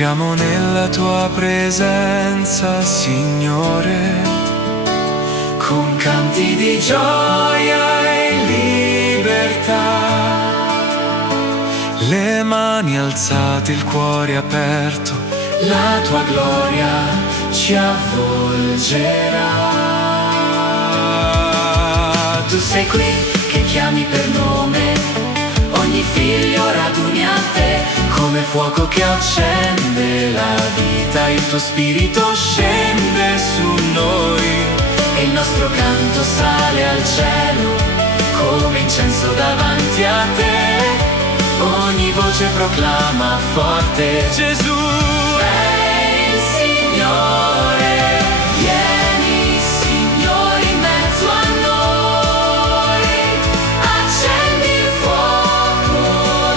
Entriamo nella tua presenza, Signore, con canti di gioia e libertà. Le mani alzate, il cuore aperto, la tua gloria ci avvolgerà. Tu sei qui che chiami per nome, ogni figlio raduni a te, come fuoco che accende la vita. Il tuo spirito scende su noi e il nostro canto sale al cielo come incenso davanti a te. Ogni voce proclama forte: Gesù è il Signore. Vieni, Signore, in mezzo a noi, accendi il fuoco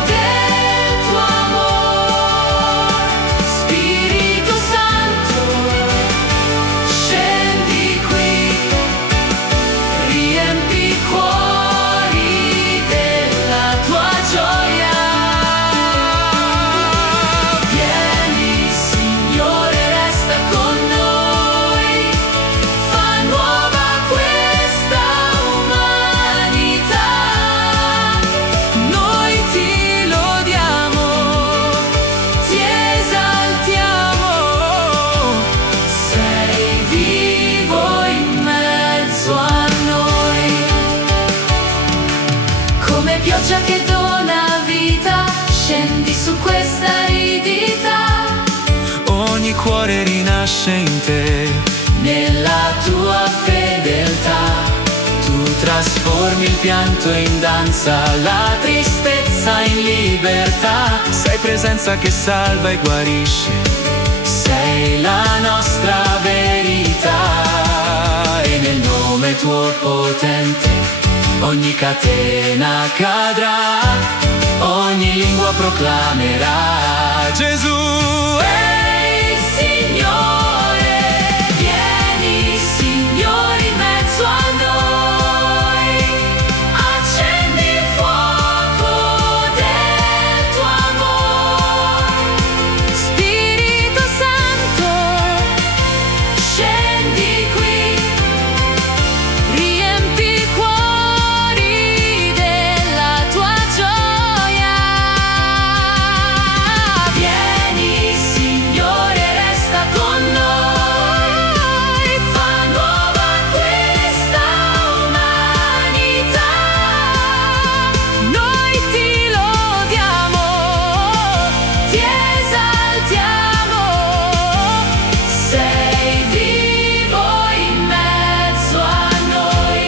del tuo amor. Spirito Santo, scendi qui, riempi i cuori della tua gioia. Pioggia che dona vita, scendi su questa aridità. Ogni cuore rinasce in te, nella tua fedeltà. Tu trasformi il pianto in danza, la tristezza in libertà. sei presenza che salva e guarisce, Sei la nostra verità e nel nome tuo potente ogni catena cadrà, ogni lingua proclamerà: Gesù è il Signore. Vieni, Signore, in mezzo a noi, accendi il fuoco del tuo amor. Spirito Santo, scendi qui, riempi i cuori della tua gioia. Vieni, Signore, resta con noi, fa nuova questa umanità. Noi ti lodiamo, ti esaltiamo, sei vivo in mezzo a noi.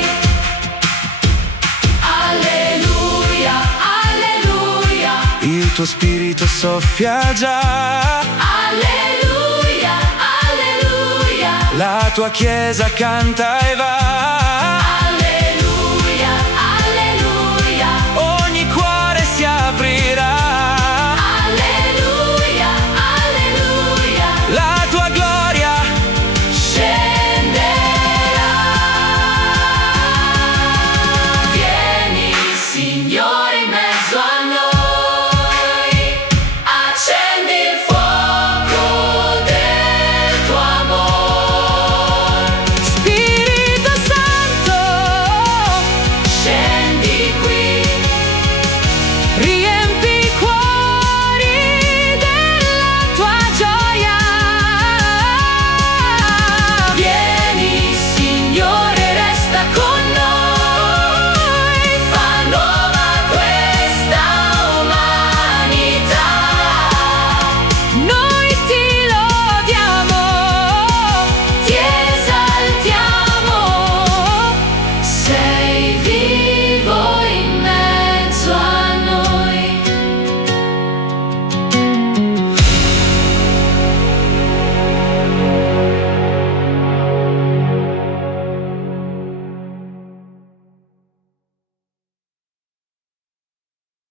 Alleluia, alleluia, il tuo spirito soffia già, alleluia, alleluia. la tua chiesa canta e va.